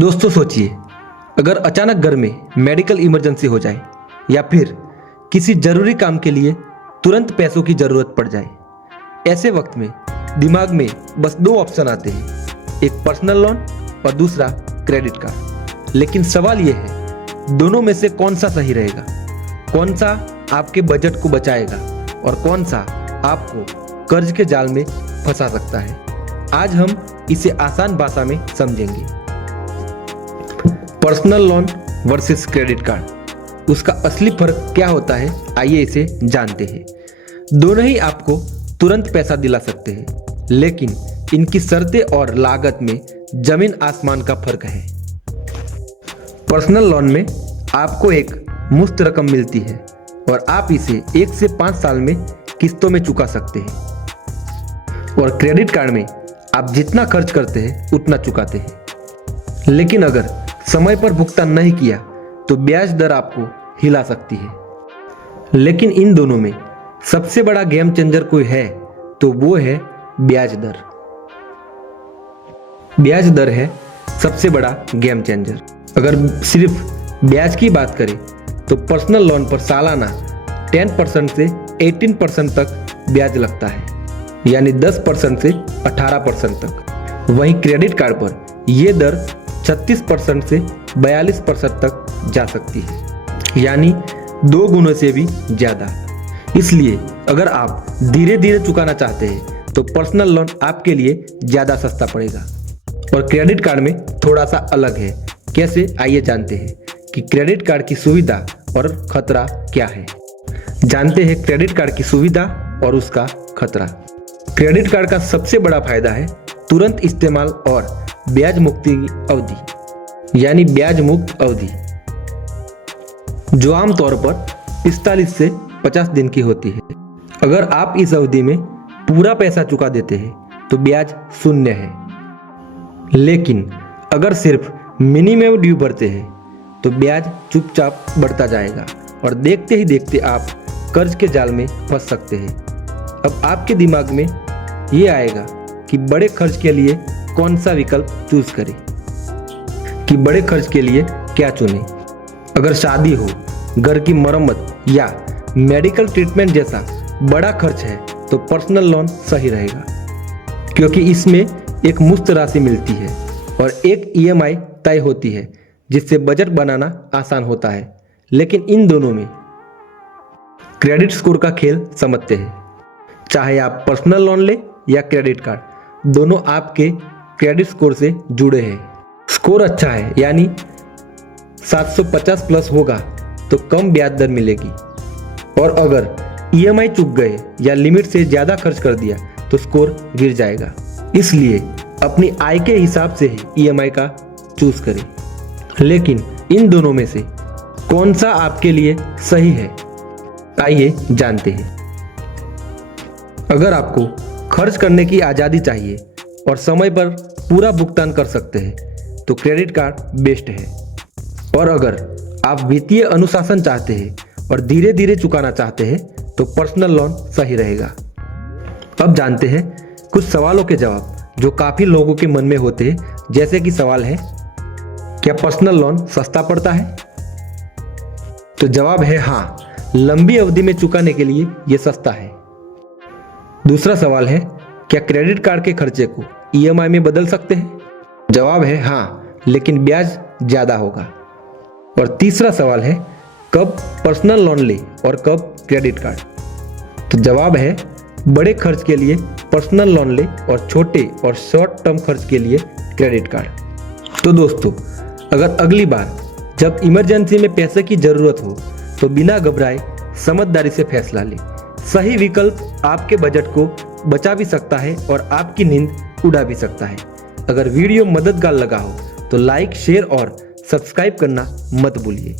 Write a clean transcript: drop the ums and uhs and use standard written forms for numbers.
दोस्तों सोचिए, अगर अचानक घर में मेडिकल इमरजेंसी हो जाए या फिर किसी जरूरी काम के लिए तुरंत पैसों की जरूरत पड़ जाए। ऐसे वक्त में दिमाग में बस दो ऑप्शन आते हैं, एक पर्सनल लोन और दूसरा क्रेडिट कार्ड। लेकिन सवाल यह है, दोनों में से कौन सा सही रहेगा, कौन सा आपके बजट को बचाएगा और कौन सा आपको कर्ज के जाल में फंसा सकता है। आज हम इसे आसान भाषा में समझेंगे। Personal loan versus credit card, उसका असली फर्क क्या होता है, आइए इसे जानते हैं। दोनों ही आपको तुरंत पैसा दिला सकते हैं, लेकिन इनकी शर्तें और लागत में जमीन आसमान का फर्क है। पर्सनल लोन में आपको एक मुफ्त रकम मिलती है और आप इसे 1 से 5 साल में किस्तों में चुका सकते हैं। और क्रेडिट कार्ड में आप जितना खर्च करते हैं उतना चुकाते हैं, लेकिन अगर समय पर भुगतान नहीं किया तो ब्याज दर आपको हिला सकती है। लेकिन इन दोनों में सबसे बड़ा गेम चेंजर कोई है तो वो है ब्याज दर। ब्याज दर है सबसे बड़ा गेम चेंजर। अगर सिर्फ ब्याज की बात करें तो पर्सनल लोन पर सालाना 10% से 18% तक ब्याज लगता है, यानी 10% से 18% तक। वहीं क्रेडिट कार्ड पर यह दर 36% से 42% तक जा सकती है, यानी 2 गुना से भी ज्यादा। इसलिए अगर आप धीरे धीरे चुकाना चाहते हैं तो पर्सनल लोन आपके लिए ज्यादा सस्ता पड़ेगा। और क्रेडिट कार्ड में थोड़ा सा अलग है। कैसे, आइए जानते हैं कि क्रेडिट कार्ड की सुविधा और खतरा क्या है। जानते हैं क्रेडिट कार्ड की सुविधा और उसका खतरा। क्रेडिट कार्ड का सबसे बड़ा फायदा है तुरंत इस्तेमाल और ब्याज मुक्ति अवधि, यानी ब्याज मुक्त अवधि, जो आमतौर पर 45 से 50 दिन की होती है। अगर आप इस अवधि में पूरा पैसा चुका देते हैं तो ब्याज 0 है, लेकिन अगर सिर्फ मिनिमम ड्यू भरते हैं तो ब्याज चुपचाप बढ़ता जाएगा और देखते ही देखते आप कर्ज के जाल में फंस सकते हैं। अब आपके दिमाग में ये आएगा कि बड़े खर्च के लिए कौन सा विकल्प चूज करें, कि बड़े खर्च के लिए क्या चुनें। अगर शादी हो, घर की मरम्मत या मेडिकल ट्रीटमेंट जैसा बड़ा खर्च है तो पर्सनल लोन सही रहेगा, क्योंकि इसमें एक मुफ्त राशि मिलती है और एक EMI तय होती है जिससे बजट बनाना आसान होता है। लेकिन इन दोनों में क्रेडिट स्कोर का खेल समझते हैं। चाहे आप पर्सनल लोन ले या क्रेडिट कार्ड, दोनों आपके क्रेडिट स्कोर से जुड़े हैं। स्कोर अच्छा है, यानी 750 प्लस होगा तो कम ब्याज दर मिलेगी, और अगर EMI चूक गए या लिमिट से ज्यादा खर्च कर दिया तो स्कोर गिर जाएगा। इसलिए अपनी आय के हिसाब से ही EMI का चूज करें। लेकिन इन दोनों में से कौन सा आपके लिए सही है, आइए जानते हैं। अगर आपको खर्च करने की आज़ादी चाहिए और समय पर पूरा भुगतान कर सकते हैं तो क्रेडिट कार्ड बेस्ट है। और अगर आप वित्तीय अनुशासन चाहते हैं और धीरे धीरे चुकाना चाहते हैं तो पर्सनल लोन सही रहेगा। अब जानते हैं कुछ सवालों के जवाब जो काफ़ी लोगों के मन में होते हैं। जैसे कि सवाल है, क्या पर्सनल लोन सस्ता पड़ता है? तो जवाब है हाँ, लंबी अवधि में चुकाने के लिए यह सस्ता है। दूसरा सवाल है, क्या क्रेडिट कार्ड के खर्चे को EMI में बदल सकते हैं? जवाब है हाँ, लेकिन ब्याज ज्यादा होगा। और तीसरा सवाल है, कब पर्सनल लोन ले और कब क्रेडिट कार्ड? तो जवाब है, बड़े खर्च के लिए पर्सनल लोन ले और छोटे और शॉर्ट टर्म खर्च के लिए क्रेडिट कार्ड। तो दोस्तों, अगर अगली बार जब इमरजेंसी में पैसे की जरूरत हो तो बिना घबराए समझदारी से फैसला लें। सही विकल्प आपके बजट को बचा भी सकता है और आपकी नींद उड़ा भी सकता है। अगर वीडियो मददगार लगा हो तो लाइक, शेयर और सब्सक्राइब करना मत भूलिए।